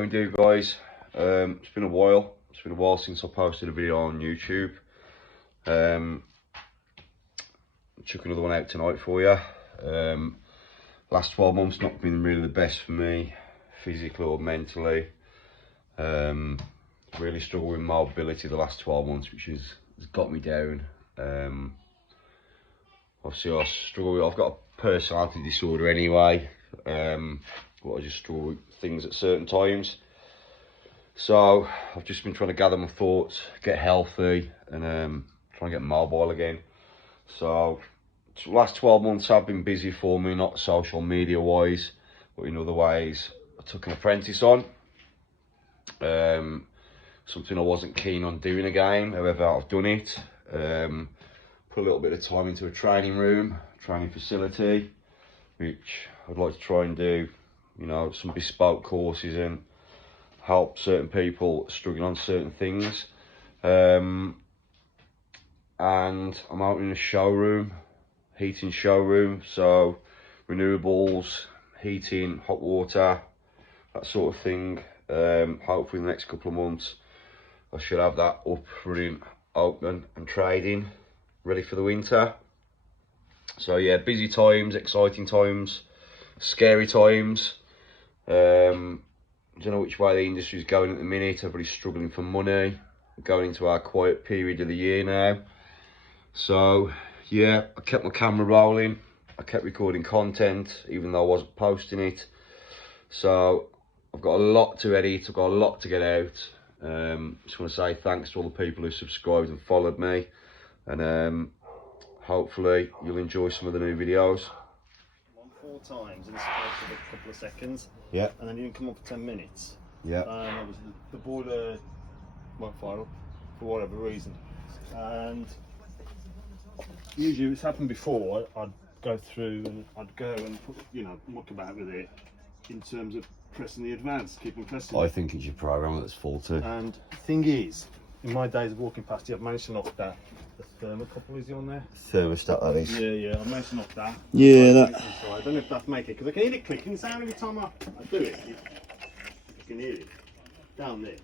How we do, guys? It's been a while. It's been a while since I posted a video on YouTube. Chuck another one out tonight for you. Last 12 months not been really the best for me, physically or mentally. Really struggled with mobility the last 12 months, which has got me down. Obviously I've got a personality disorder anyway, but I just struggle with things at certain times. So I've just been trying to gather my thoughts, get healthy, and trying to get mobile again. So the last 12 months have been busy for me, not social media wise, but in other ways. I took an apprentice on, something I wasn't keen on doing again, however I've done it. Put a little bit of time into a training facility, which I'd like to try and do, you know, some bespoke courses and help certain people struggling on certain things. And I'm out in a showroom, heating showroom, so renewables, heating, hot water, that sort of thing. Hopefully in the next couple of months I should have that up, running, open and trading, ready for the winter. So yeah, busy times, exciting times, scary times. I don't know which way the industry is going at the minute. Everybody's struggling for money, going into our quiet period of the year now. So yeah, I kept my camera rolling, I kept recording content even though I wasn't posting it. So I've got a lot to edit, I've got a lot to get out. Just want to say thanks to all the people who subscribed and followed me, and hopefully you'll enjoy some of the new videos. 4 times in the space of a couple of seconds. Yeah. And then you didn't come up for 10 minutes. Yeah. The boiler won't fire up for whatever reason. And usually it's happened before. I'd go through and I'd go and put, muck about with it in terms of pressing the advance, keeping pressing. I think it's your program that's faulty. And the thing is, in my days of walking past you, I've managed to knock that. The thermocouple, is he on there? Thermostat, that is. Yeah, I've managed to knock that. Yeah, that. I don't know if that's making it, because I can hear it clicking sound every time I do it. You can hear it down there.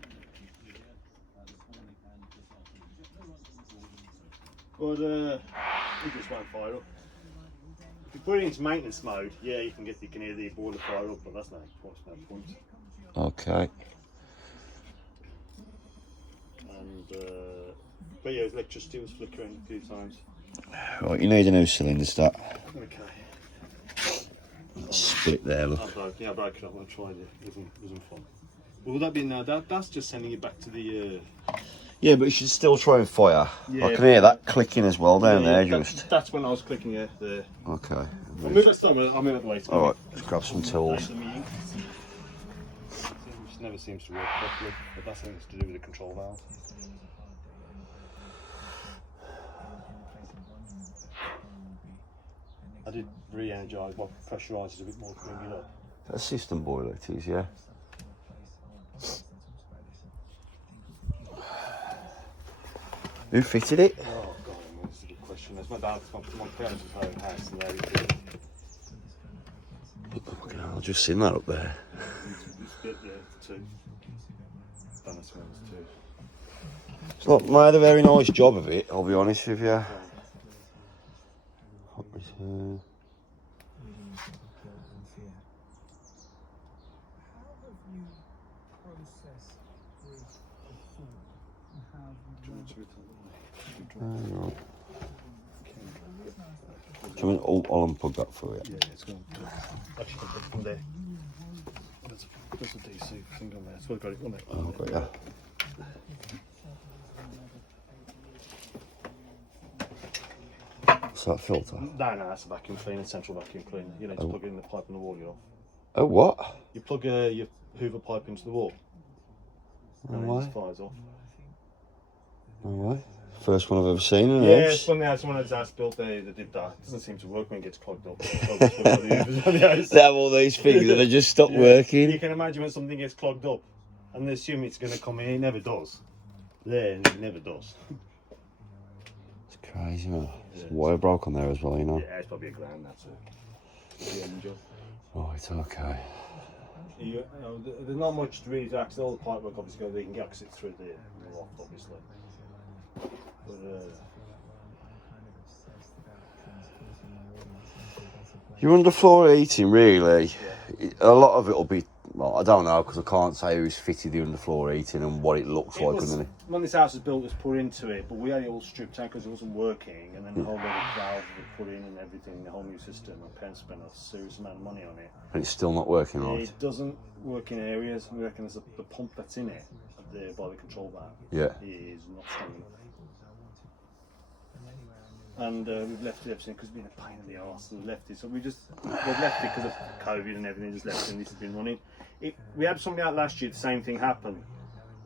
But it just won't fire up. If you put it into maintenance mode, yeah, you can hear the boiler fire up, but that's no point. Okay. And but yeah, electricity was flickering a few times. Right, you need a new cylinder start. Okay. Split there, look. I broke it up. I tried it. It wasn't fun. Well, would that be now? That's just sending it back to the. Yeah, but you should still try and fire. Yeah, I can hear that clicking as well down there, just. That's when I was clicking there. Okay. I'll move that somewhere. I'll move it away. Alright, let's grab some tools. Which never seems to work properly, but that's something to do with the control valve. I did re-energise, well, pressurise it a bit more to bring it up. A system boiler it is, yeah. Who fitted it? Oh god, that's a good question. It's my dad's, my parents' own house, and they did. I'll just seen that up there. It's bit there, too. Done this one's too. It's not made a very nice job of it, I'll be honest with you. Hot return. Right. Do you want I'll unplug that for you? Yeah, it's gone. Actually, got it from there. There's a DC thing on there, so I've got it on there. Oh, got ya. What's that filter? No, that's a vacuum cleaner, central vacuum cleaner. You know, to plug it in the pipe in the wall, Oh, what? You plug your Hoover pipe into the wall. No and way. it just fires off. No way. First one I've ever seen in Yeah, house. when someone had his house built, they did that. It doesn't seem to work when it gets clogged up. They They have all these things and they just stop working. You can imagine when something gets clogged up and they assume it's going to come in. It never does. There, it never does. It's crazy, man. There's a wire broke on there as well, you know. Yeah, it's probably a grand, that's it. Right, okay. There's not much really to access. All the pipe work obviously they can access through the loft, obviously. But, your underfloor heating, really, a lot of it will be, well, I don't know, because I can't say who's fitted the underfloor heating and what it looks like. When this house was built, it was put into it, but we had it all stripped out because it wasn't working, and then the whole load of valves were put in and everything, the whole new system. My parents spent a serious amount of money on it. And it's still not working right. It doesn't work in areas. We reckon the pump that's in it, by the control valve, is not strong enough. And we've left it everything because it's been a pain in the arse. We've left it, so we've left it because of COVID and everything. Just left it, and this has been running. We had something out last year. The same thing happened,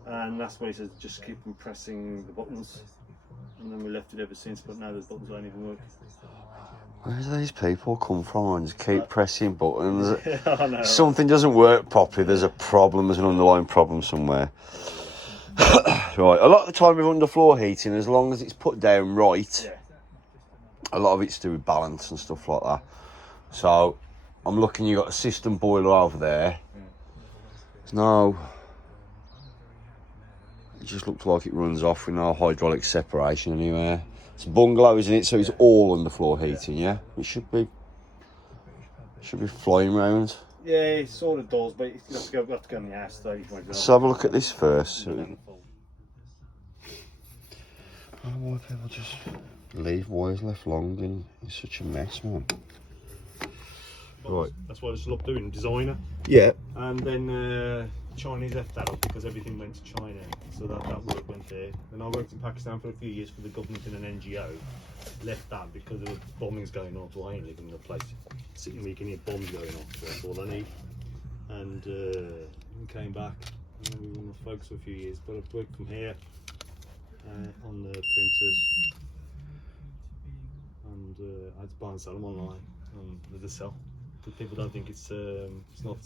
and that's why he says just keep on pressing the buttons. And then we left it ever since. But now those buttons don't even work. Where do these people come from and just keep pressing buttons? I know. Something doesn't work properly. There's a problem. There's an underlying problem somewhere. Right. A lot of the time with underfloor heating, as long as it's put down right. A lot of it's to do with balance and stuff like that. So, I'm looking, you've got a system boiler over there. There's no... It just looks like it runs off with no hydraulic separation anywhere. It's a bungalow, isn't it? So it's all underfloor heating, yeah? It should be flying round. Yeah, it sort of does, but you have to go in the house though. Let's have a look at this first. I don't know why people just leave wires left long in such a mess, man. Right. That's what I just loved doing, designer. Yeah. And then Chinese left that up because everything went to China, so that work went there. Then I worked in Pakistan for a few years for the government in an NGO. Left that because there was bombings going on, so I ain't living in a place sitting where you can hear bombs going off. So that's all I need. And came back, and then we were on the folks for a few years. But I've worked from here on the printers, and I had to buy and sell them online with the sell. But people don't think it's not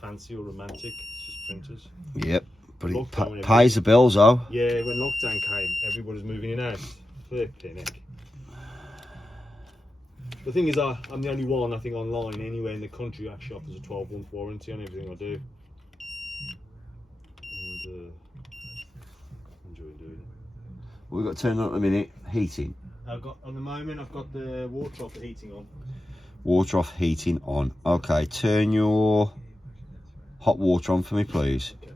fancy or romantic. It's just printers. Yep, but it pays the bills, though. Yeah, when lockdown came, everybody's moving in house. Flipping heck. The thing is, I'm the only one, I think, online anywhere in the country who actually offers a 12-month warranty on everything I do. And enjoy doing it. We've got to turn on at the minute, heating. At the moment, I've got the water off the heating on. Water off, heating on. Okay, turn your hot water on for me, please. Okay.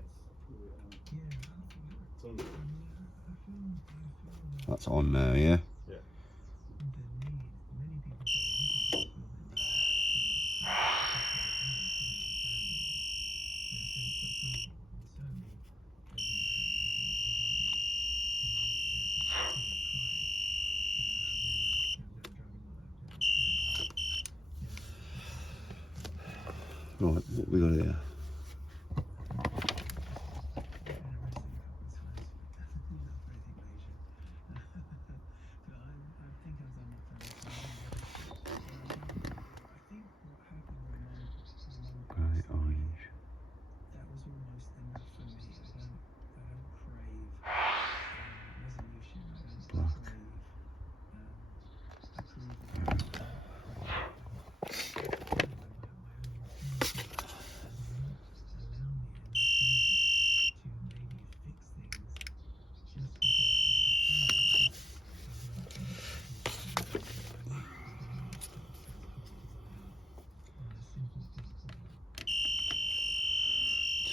That's on now, yeah? Yeah. Right, what we got here? Bright orange. Black.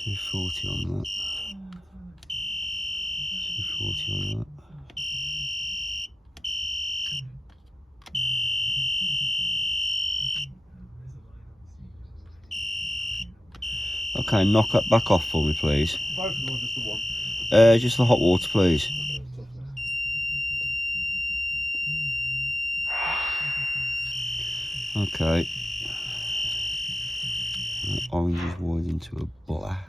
$240 on that. $240 on that. Okay, knock that back off for me, please. Both of them or just the one? Just the hot water, please. Okay. Orange is wide into a black.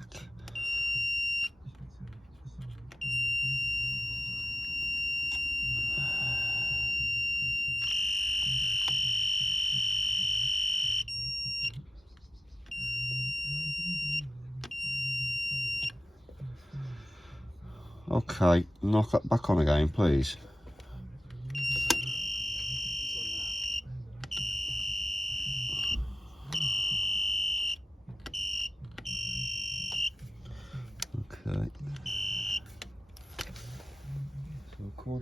Okay, knock that back on again, please.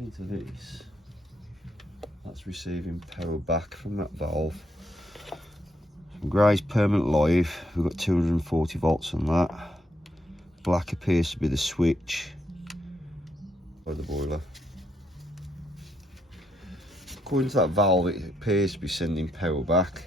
according to this, that's receiving power back from that valve. Grey's permanent live, we've got 240 volts on that. Black appears to be the switch by the boiler. According to that valve, it appears to be sending power back.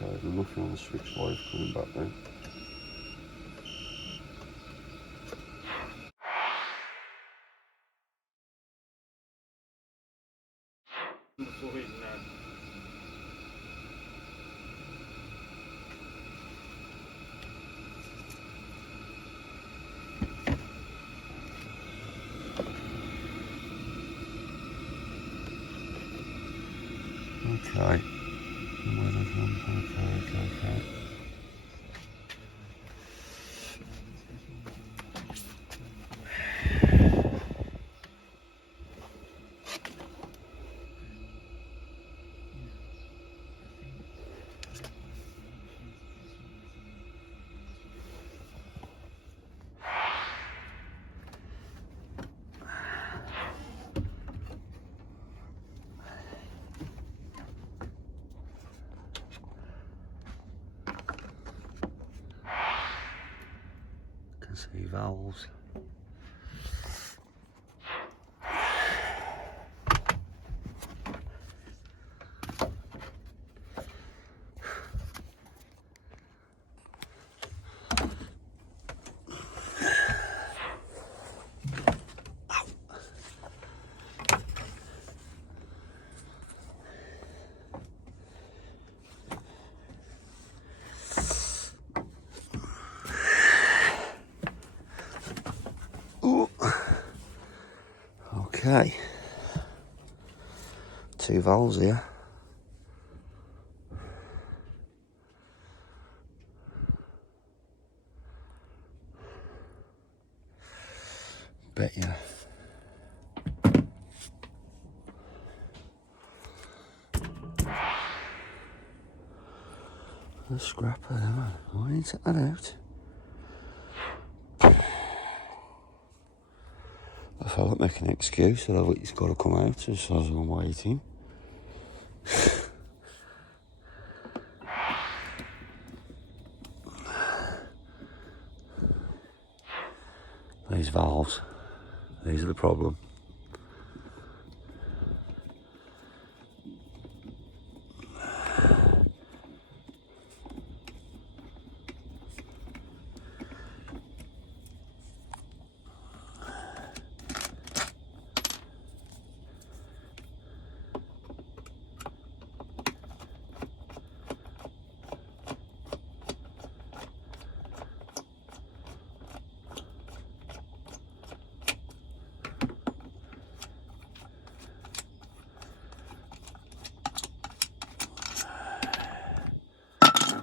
There's nothing on the switch live coming back then. Okay. Okay. Can see valves. Okay, 2 valves here. Bet you. The scrapper, man. I need to take that out. I felt like making an excuse that it's got to come out as I'm waiting. These valves, these are the problem.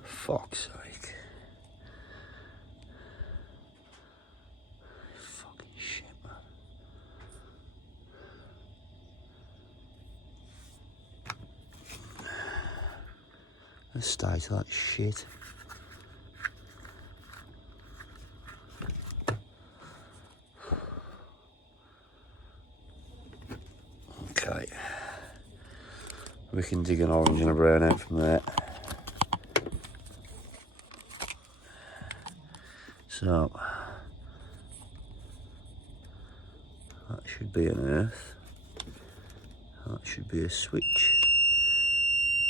Fuck's sake. Fucking shit, man. The state of that shit. Okay. We can dig an orange and a brown out from there. So, that should be an earth. That should be a switch.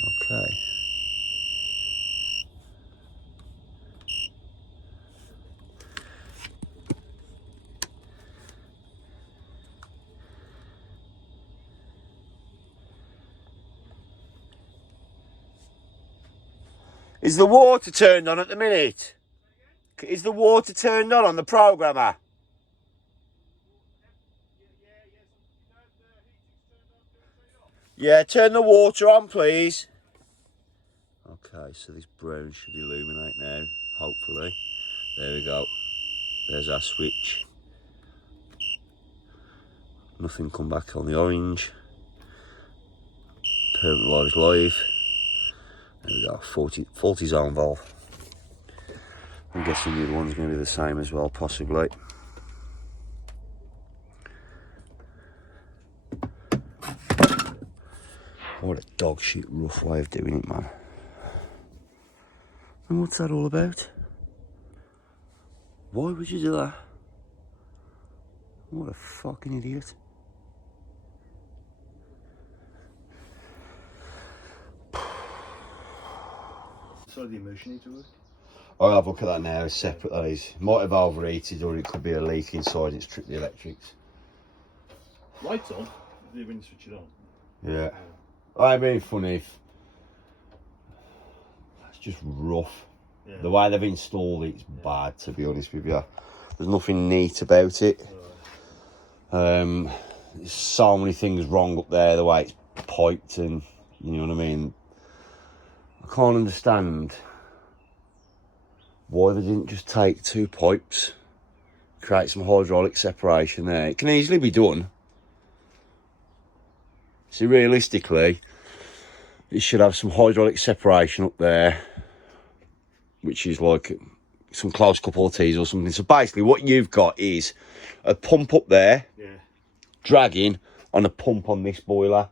Okay. Is the water turned on at the minute? Is the water turned on the programmer? Yeah, turn the water on, please. Okay, so this brown should illuminate now, hopefully. There we go. There's our switch. Nothing come back on the orange. Permanent live is live. There we go, faulty zone valve. I'm guessing the other one's going to be the same as well, possibly. What a dog shit rough way of doing it, man. And what's that all about? Why would you do that? What a fucking idiot. So the immersion need to work? I'll have a look at that now, separate that is. Might have overheated or it could be a leak inside and it's tripped the electrics. Lights on? When you switch it on? Yeah. I mean, funny if... It's just rough. Yeah. The way they've installed it's bad, to be honest with you. There's nothing neat about it. There's so many things wrong up there, the way it's piped and, you know what I mean? I can't understand why they didn't just take 2 pipes, create some hydraulic separation there. It can easily be done. See, realistically, it should have some hydraulic separation up there, which is like some close couple of T's or something. So basically what you've got is a pump up there, dragging on a pump on this boiler.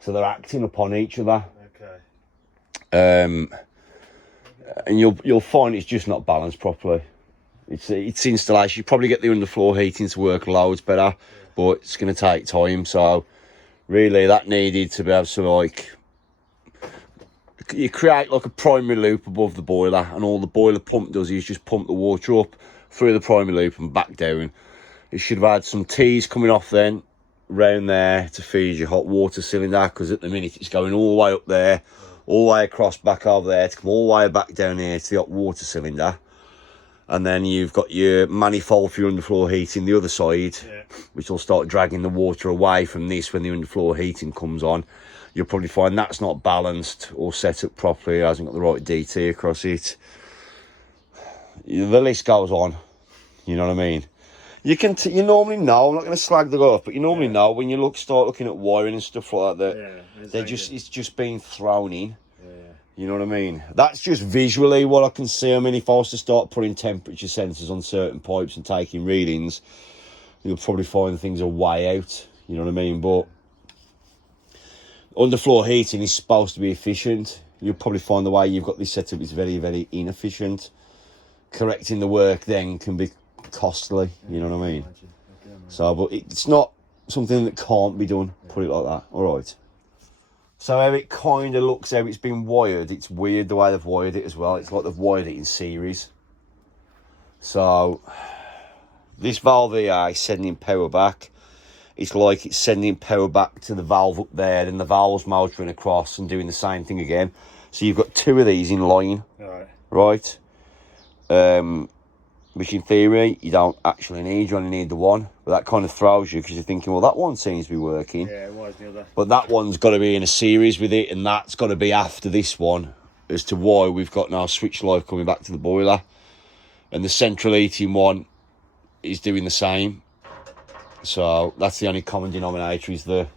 So they're acting upon each other. Okay. And you'll find it's just not balanced properly. It's installation. You probably get the underfloor heating to work loads better, but it's going to take time. So really, that needed to be able to, like, you create like a primary loop above the boiler, and all the boiler pump does is just pump the water up through the primary loop and back down. It should have had some T's coming off then round there to feed your hot water cylinder, because at the minute it's going all the way up there, all the way across back over there to come all the way back down here to the hot water cylinder. And then you've got your manifold for your underfloor heating the other side, which will start dragging the water away from this when the underfloor heating comes on. You'll probably find that's not balanced or set up properly. It hasn't got the right DT across it. The list goes on. You know what I mean? You normally know. I'm not going to slag the guy off, but you normally know when you start looking at wiring and stuff like that. It's just being thrown in. You know what I mean? That's just visually what I can see. I mean, if I was to start putting temperature sensors on certain pipes and taking readings, you'll probably find things are way out. You know what I mean? But underfloor heating is supposed to be efficient. You'll probably find the way you've got this set up is very, very inefficient. Correcting the work then can be costly. You know what I mean? So, but it's not something that can't be done. Put it like that. All right. So how it kind of looks, how it's been wired, it's weird the way they've wired it as well. It's like they've wired it in series. So this valve here is sending power back. It's like it's sending power back to the valve up there, and the valve's motoring across and doing the same thing again. So you've got 2 of these in line, right? Which in theory you don't actually need. You only need the one, but that kind of throws you because you're thinking, well, that one seems to be working. Yeah, why is the other? But that one's got to be in a series with it, and that's got to be after this one, as to why we've got now switch live coming back to the boiler. And the central heating one is doing the same. So that's the only common denominator, is the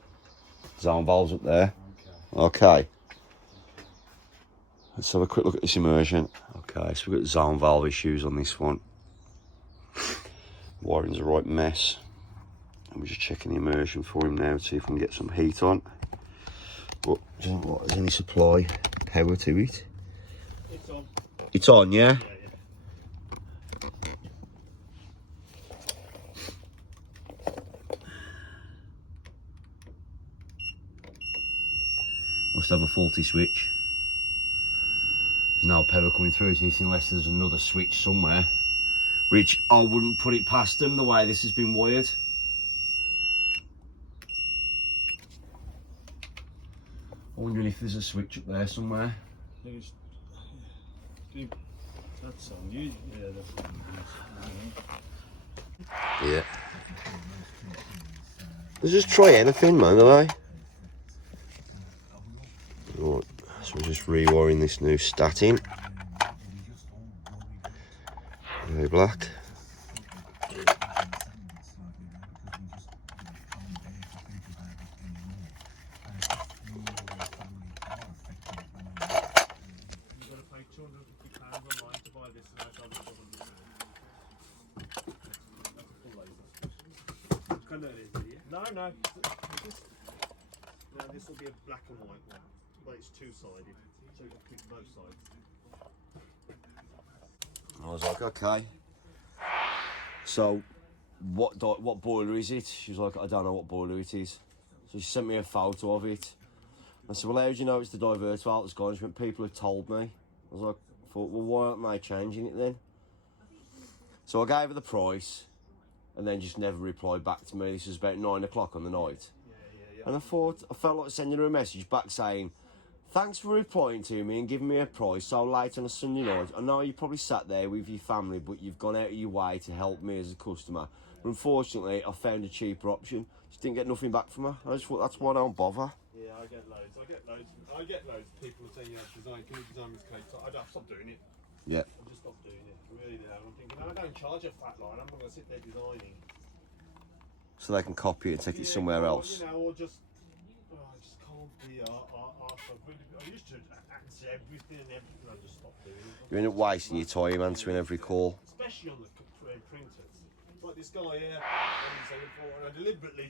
zone valves up there. Okay. Let's have a quick look at this immersion. Okay, so we've got zone valve issues on this one. Wiring's a right mess. I'm just checking the immersion for him now to see if we can get some heat on. But do you know what? Is any supply power to it? It's on. It's on, yeah? Must have a faulty switch. There's no power coming through to this unless there's another switch somewhere, which I wouldn't put it past them the way this has been wired. I'm wondering if there's a switch up there somewhere. That's on you. Yeah, that's Yeah. Let's just try anything, man, alright? Right, so we're just rewiring this new statin. Very black. No. This will be a black and white one, but it's two-sided, so you can click both sides. I was like, okay. So, what boiler is it? She was like, I don't know what boiler it is. So she sent me a photo of it. I said, well, how do you know it's the diverter valve that's gone? She went, people have told me. I was like, thought, well, why aren't they changing it then? So I gave her the price, and then just never replied back to me. This was about 9 o'clock on the night. And I felt like sending her a message back saying, thanks for replying to me and giving me a price so late on a Sunday night. I know you probably sat there with your family, but you've gone out of your way to help me as a customer. But unfortunately, I found a cheaper option. Just didn't get nothing back from her. I just thought, that's why I don't bother. Yeah, I get loads. I get loads of people who say, design, can you design this cake? So I've stopped doing it. Yeah. I've just stopped doing it. Really now. I'm thinking, I don't charge a fat line. I'm not going to sit there designing. So they can copy it and take it somewhere else. Or just, I just can't be I used to answer everything and everything. I just stopped doing it. You end up wasting your time answering every call. Especially on the printers. Like this guy here, and I deliberately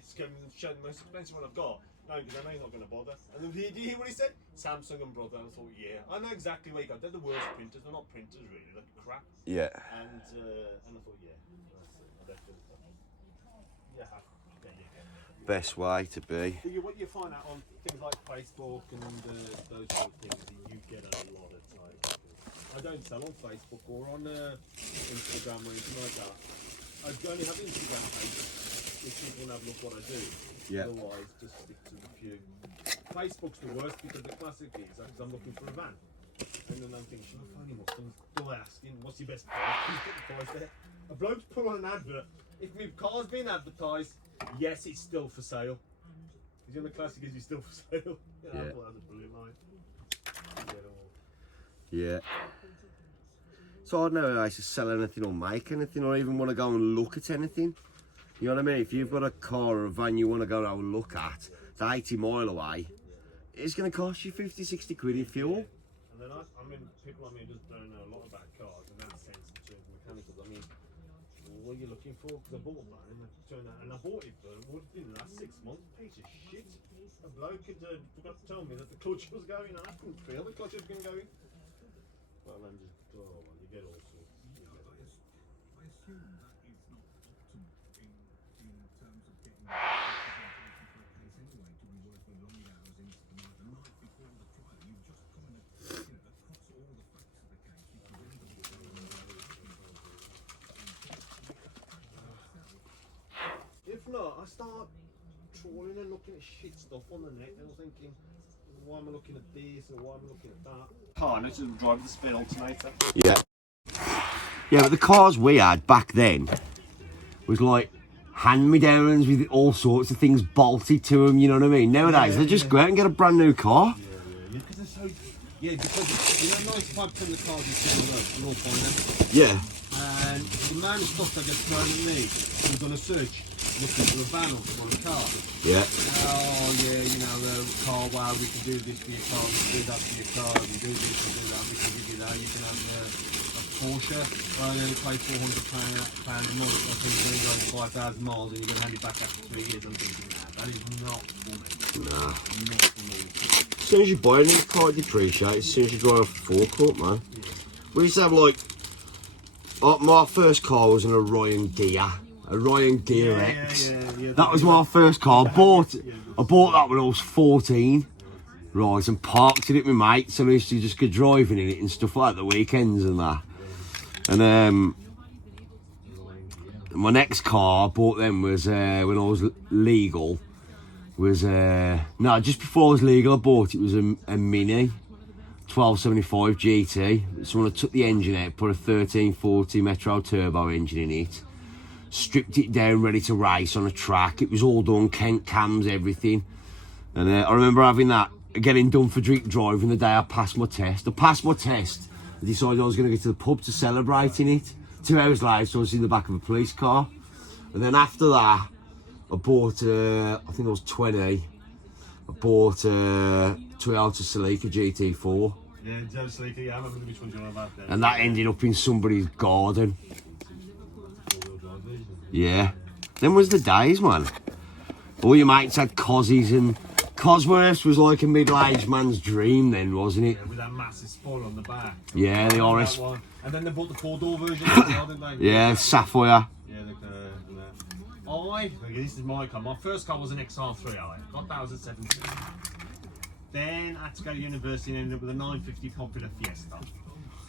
showed the most expensive one I've got. No, because I know he's not going to bother. And then did you hear what he said? Samsung and brother. And I thought, yeah, I know exactly where you go. They're the worst printers. They're not printers really. They're crap. Yeah. And I thought, yeah, that's it. Best way to be. What you find out on things like Facebook and those sort of things, you get a lot of time. I don't sell on Facebook or on Instagram or anything like that. I only have Instagram pages if people want to have a look what I do. Yeah. Otherwise, just stick to the few. Facebook's the worst because the classic is because I'm looking for a van. And then I'm thinking, should I phone him up and go asking, what's your best price? Please put the price there. A bloke's put on an advert. If my car's being advertised, yes, it's still for sale. Because the classic is, you're still for sale. Yeah. I thought that was a brilliant line. Yeah. So I don't know I should sell anything or make anything or even want to go and look at anything. You know what I mean? If you've got a car or a van you want to go and have a look at, it's 80 mile away, it's going to cost you 50, 60 quid in fuel. And then people just don't know a lot about cars in that sense in terms of mechanicals. What are you looking for? Because I bought one and I bought it for within the last 6 months. Piece of shit. A bloke had forgot to tell me that the clutch was going and I couldn't feel the clutch was going. Well, then you get all sorts. I assume that it's not optimal in terms of getting for a case anyway to be working long hours into the night before the trial. You've just kind of, across all the facts of the case, you present them. If not, I start trawling and looking at shit stuff on the net and I'm thinking, why am I looking at this or why am I looking at that? Car, no, to drive the spin alternator. Yeah. Yeah, but the cars we had back then was like hand-me-downs with all sorts of things bolted to them, you know what I mean? Nowadays, they just go out and get a brand new car. Yeah, because they're so... Yeah, because, 95% of the cars you see on the road, they're all finance. Yeah. And the amount of stuff that gets thrown at me, I'm going to search, looking for a van or for a car. Yeah. Oh, yeah, the car, wow, we can do this for your car, we can do that for your car, we can do this, we can do that, we can give you that, you can have a Porsche, well, you only pay £400 a month, I think you only go 5,000 miles and you're going to hand it back after 3 years. I'm thinking, nah, that is not for me. Nah. Not for me. As soon as you buy a new car, it depreciates. As soon as you drive a forecourt, man. We used to have like... my first car was an Orion Gear. Orion Gear X. Yeah, that was my first car. I bought that when I was 14. Right, and parked it at my mates. So I used to just go driving in it and stuff like that, the weekends and that. And my next car I bought then was when I was legal. Was no, just before I was legal I bought it was a Mini. 1275 GT. Someone had took the engine out, put a 1340 Metro Turbo engine in it, stripped it down, ready to race on a track. It was all done, Kent cams, everything. And I remember having that, getting done for drink driving the day I passed my test. I passed my test, I decided I was going to go to the pub to celebrate in it. 2 hours later, I was in the back of a police car. And then after that, I bought, I think I was 20, I bought a Toyota Celica GT4. Yeah, Joe Sleeker, yeah, I remember which ones you're on about there. And that ended up in somebody's garden. Four-wheel drive version. Yeah. Them was the days, man. All your mates had Cozzies, and Cosworths was like a middle-aged man's dream then, wasn't it? Yeah, with that massive spoiler on the back. Yeah, the RS. That one. And then they bought the four-door version as well, didn't they? Yeah, Sapphire. Yeah, this is my car. My first car was an XR3i. Got that was at 17. Then I had to go to university and ended up with a 950 Popular Fiesta.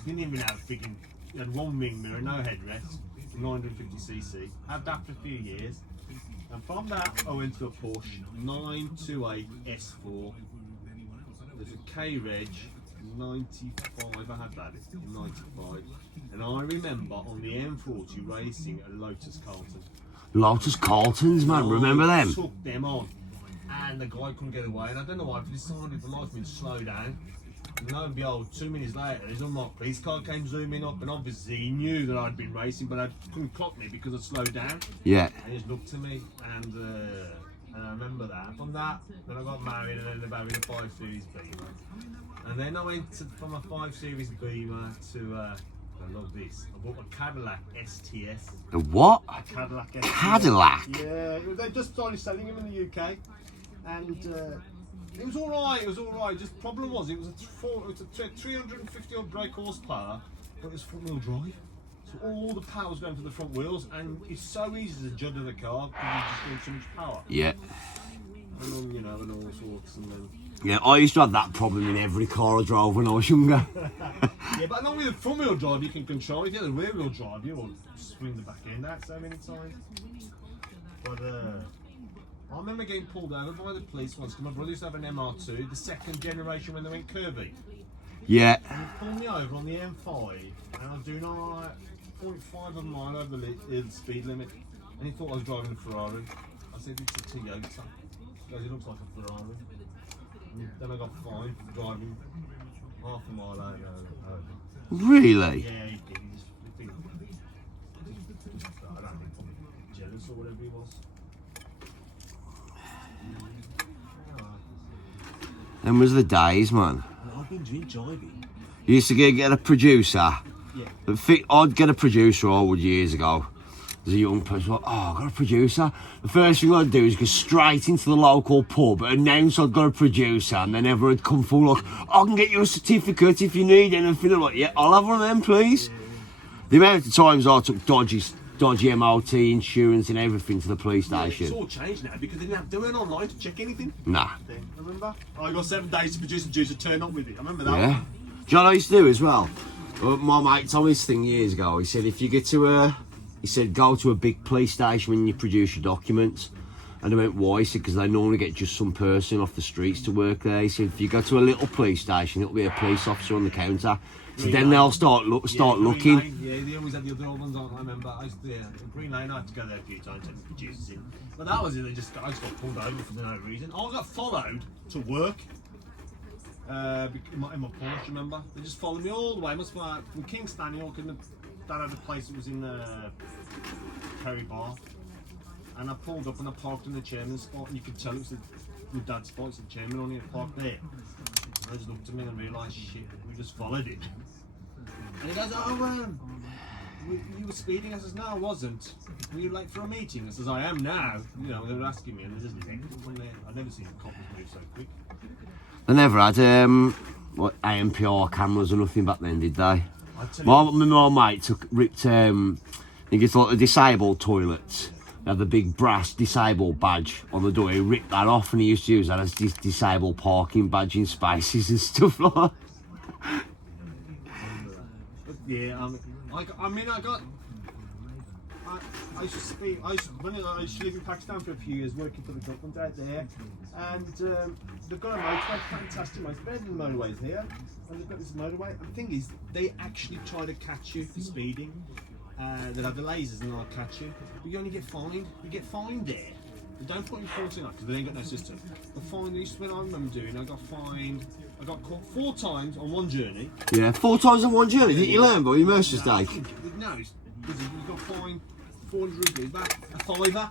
Didn't even have friggin', you had one wing mirror, no headrest, 950cc. Had that for a few years. And from that, I went to a Porsche 928 S4. There's a K-Reg 95. I had that in 95. And I remember on the M40 racing a Lotus Carlton. Lotus Carltons, man, remember them? Took them on. And the guy couldn't get away. And I don't know why, but he decided for life of me to slow down. And lo and behold, 2 minutes later, his unmarked police car came zooming up, and obviously he knew that I'd been racing, but I couldn't clock me because I'd slowed down. Yeah. And he just looked at me, and I remember that. From that, then I got married and ended up having a 5 Series Beamer. And then I went from a 5 Series Beamer to, I love this, I bought a Cadillac STS. A what? A Cadillac STS. Cadillac? Yeah, they just started selling them in the UK. And it was alright, just the problem was it was a 350 odd brake horsepower, but it was front wheel drive. So all the power was going to the front wheels, and it's so easy to judge the car because you're just doing so much power. Yeah. And then, you know, and all sorts, and then... Yeah, I used to have that problem in every car I drove when I was younger. Yeah, but not with the front wheel drive you can control. If you had the rear wheel drive, you will swing the back end out so many times. But I remember getting pulled over by the police once because my brother used to have an MR2, the second generation when they went curvy. Yeah. And he pulled me over on the M5, and I was doing like 0.5 of a mile over the speed limit, and he thought I was driving a Ferrari. I said it's a Toyota. He goes, it looks like a Ferrari. And then I got fined for driving half a mile over. Really? Yeah, he did. He just, I don't know, probably jealous or whatever he was. Them was the days, man. I've been driving. You used to get a producer. Yeah. I'd get a producer I would years ago. As a young person, like, oh, I got a producer. The first thing I'd do is go straight into the local pub, announce I'd got a producer, and then everyone would come full like, I can get you a certificate if you need anything. I'm like, yeah, I'll have one of them, please. Yeah. The amount of times I took dodgy MOT insurance and everything to the police station. It's all changed now because they didn't have to do it online to check anything. Nah. Remember? I got 7 days to produce a juice to turn up with it. I remember that. Yeah. One. Do you know what I used to do as well? My mate told me this thing years ago. He said if you get to he said go to a big police station when you produce your documents. And I went, why? He said because they normally get just some person off the streets to work there. He said if you go to a little police station, it'll be a police officer on the counter. So then they'll start looking. Lane, yeah, they always had the other old ones on. I remember I used to, in Green Lane, I had to go there a few times to take the producers in. But that was it. I just got pulled over for no reason. I got followed to work in my Porsche. Remember, they just followed me all the way. I must be like from King Stanley, that other place that was in Perry Bar. And I pulled up and I parked in the chairman's spot, and you could tell it was my dad's spot. It's the chairman only parked there. And I just looked at me and realised, shit, we just followed it. And he goes, oh, you were speeding? I says, no, I wasn't. Were you late for a meeting? I says, I am now. You know, they were asking me, and they just left from there. I've never seen coppers move so quick. They never had AMPR cameras or nothing back then, did they? My mate ripped I think it's like the disabled toilets. They had the big brass disabled badge on the door. He ripped that off and he used to use that as disabled parking badge in spaces and stuff like that. Yeah, I when I used to live in Pakistan for a few years, working for the government out there, and they've got a motorway, fantastic motorway, better than the motorways here. And they've got this motorway. And the thing is, they actually try to catch you for speeding. They'll have the lasers and they'll catch you, but you only get fined. You get fined there. They don't put you 14 up because they ain't got no system. The fine when I remember doing, I got fined. I got caught 4 times on one journey. Yeah, 4 times on one journey. Didn't you learn by your immersion mistake? No, you got fined 400 rupees back, a £5.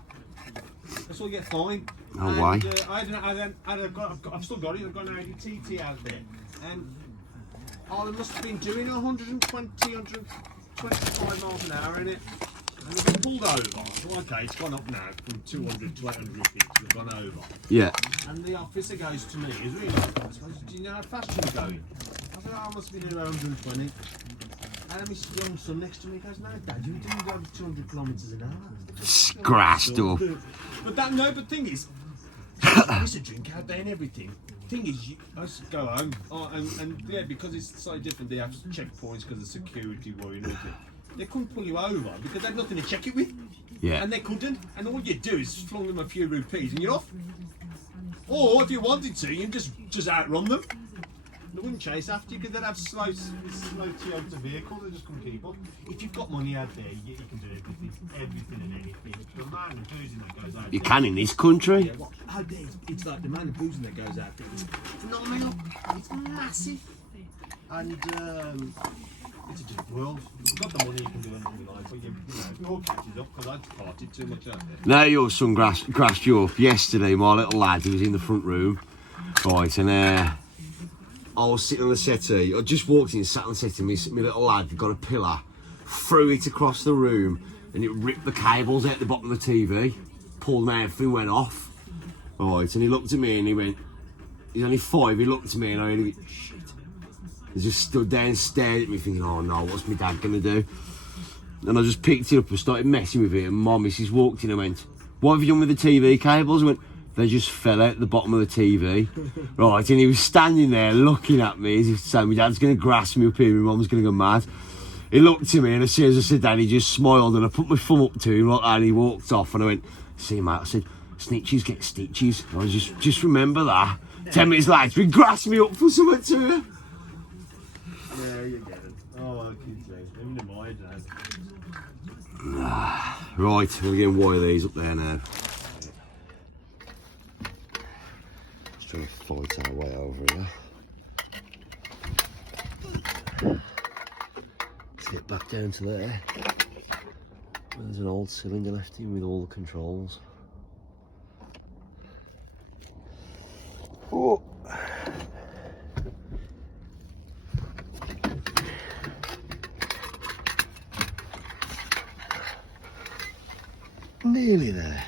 That's all you get fined. No way. I've still got it. I've got an Audi TT out there, and I must have been doing 125 miles an hour in it. And we've been pulled over. So okay, it's gone up now from 200 to 800 rupees. We've gone over. Yeah. And the officer goes to me, he's really nice. Do you know how fast you're going? I said, I must be doing 120. And my young son next to me goes, no, Dad, you didn't go over 200 kilometres an hour. Scratched up. But thing is, I used to drink out there and everything. Thing is, I used to go home, and yeah, because it's slightly different, they have checkpoints because of security worry and everything. They couldn't pull you over because they had nothing to check it with. Yeah. And they couldn't. And all you do is flung them a few rupees and you're off. Or if you wanted to, you just outrun them. They wouldn't chase after you because they'd have slow Toyota vehicles. They just couldn't keep up. If you've got money out there, you can do everything and anything. The amount of boozing that goes out. You can in this country. Yeah, well, out there, it's like the amount of boozing that goes out there. It's phenomenal. It's massive. And it's a different world. You've got the money, you can do anything you like, but it all catches up because I've partied too much out there. Now your son grassed you up. Yesterday, my little lad, he was in the front room, right, and I was sitting on the settee. I just walked in, sat on the settee, my little lad got a pillar, threw it across the room, and it ripped the cables out the bottom of the TV, pulled them out, everything went off. Right, and he looked at me and he went, he's only 5, he looked at me and I went, shit. He just stood there and stared at me thinking, oh no, what's my dad going to do? And I just picked it up and started messing with it, and my missus walked in and went, what have you done with the TV cables? I went, they just fell out the bottom of the TV. Right, and he was standing there looking at me as if saying, my dad's going to grasp me up here, my mum's going to go mad. He looked at me and as soon as I said that, he just smiled and I put my thumb up to him like that and he walked off and I went, see mate, I said, snitches get stitches. I was just remember that. 10 minutes later, he grasped me up for something too. Yeah, you get it. Oh, kids, even in my dad. Right, we're going to wire these up there now. Just trying to fight our way over here. Let's get back down to there. There's an old cylinder left in with all the controls. Oh. Nearly there.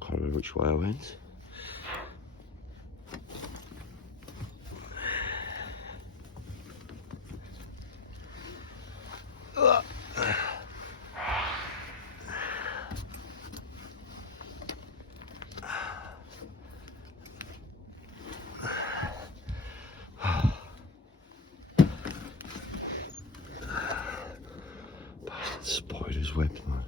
Can't remember which way I went. Spider's web, man.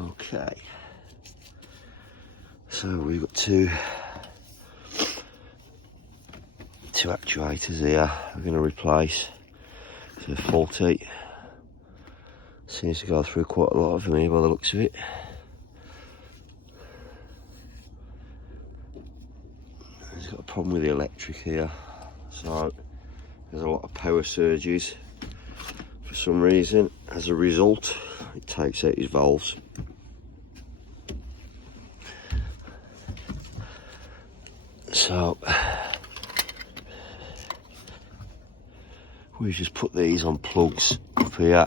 Okay. So we've got two actuators here. We're going to replace. So faulty. Seems to go through quite a lot of them here by the looks of it. He's got a problem with the electric here, so there's a lot of power surges for some reason. As a result, it takes out his valves. So we just put these on plugs up here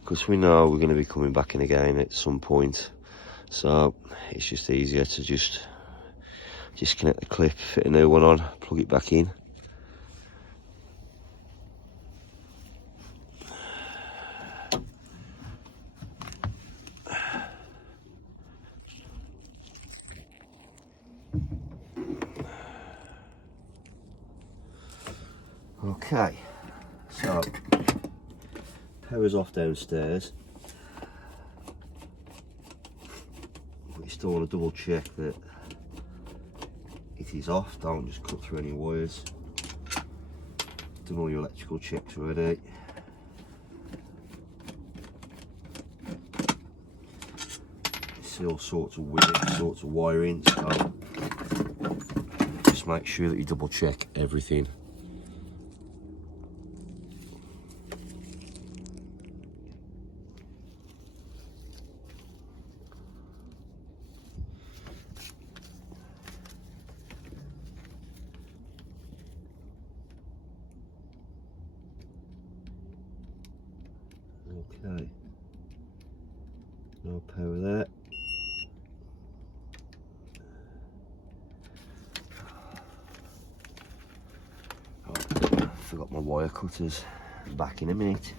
because we know we're going to be coming back in again at some point. So it's just easier to just disconnect the clip, fit a new one on, plug it back in. Okay, so power's off downstairs, but you still want to double check that it is off. Don't just cut through any wires. Done all your electrical checks already. See all sorts of weird sorts of wiring, so just make sure that you double check everything. Okay, no power there. Oh, I forgot my wire cutters. Back in a minute.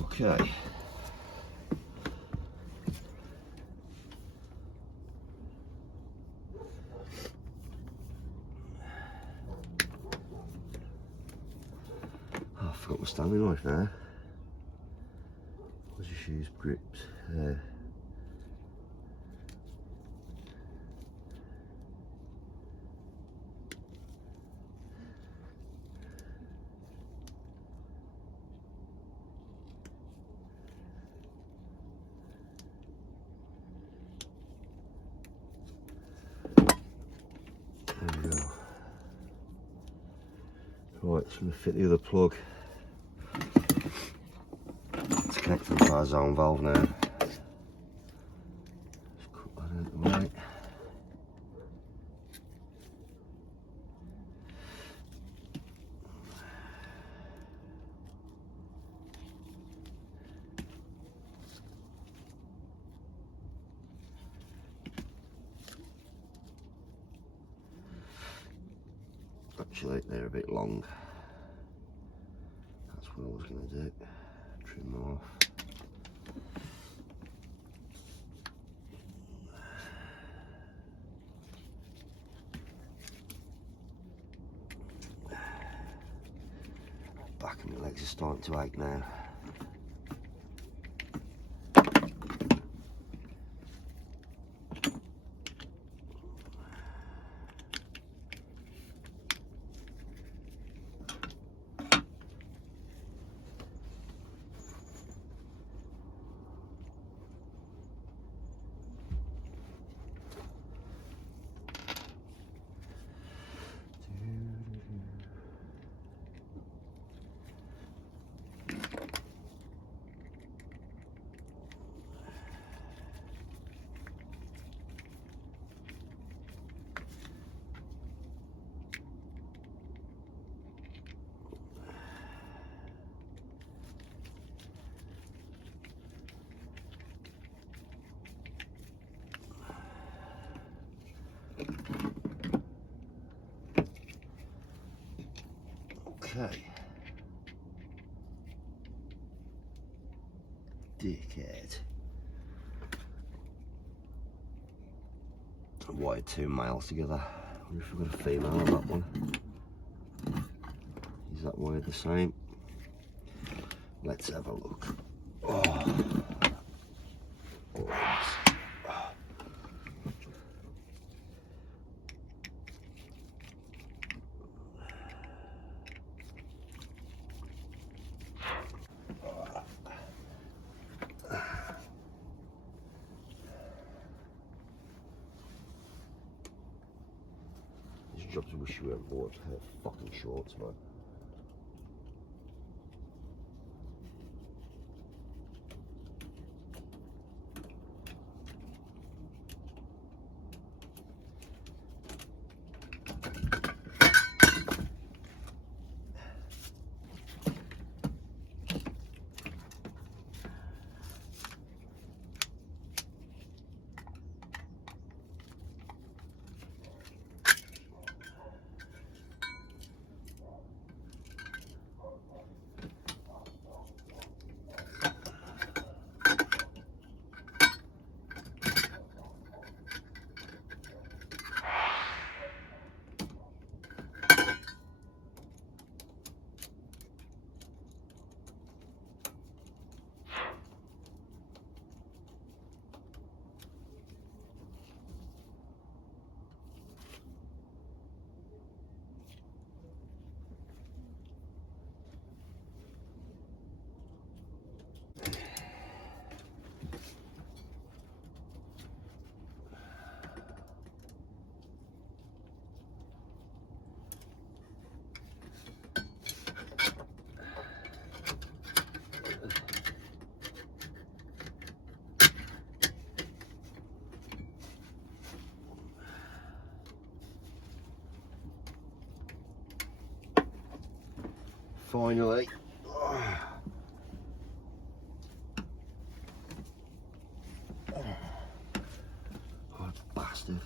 Okay. Oh, I forgot my standing knife now. I'll just use grips there. There we go. Right, so I'm going to fit the other plug. It's connected to our zone valve now. Just cut that out of the way. Actually, they're a bit long. That's what I was going to do. Trim them off. Back of my legs are starting to ache now. Okay. Dickhead. I wired 2 males together. I wonder if we've got a female on that one. Is that wired the same? Let's have a look. Oh. These jobs wish you weren't bought her fucking shorts, man. Finally. Oh, bastard.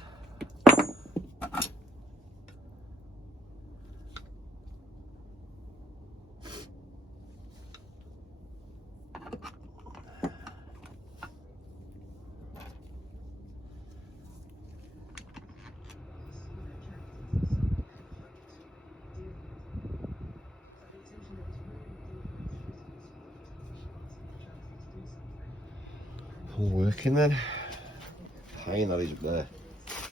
All working then. Pain that is up there.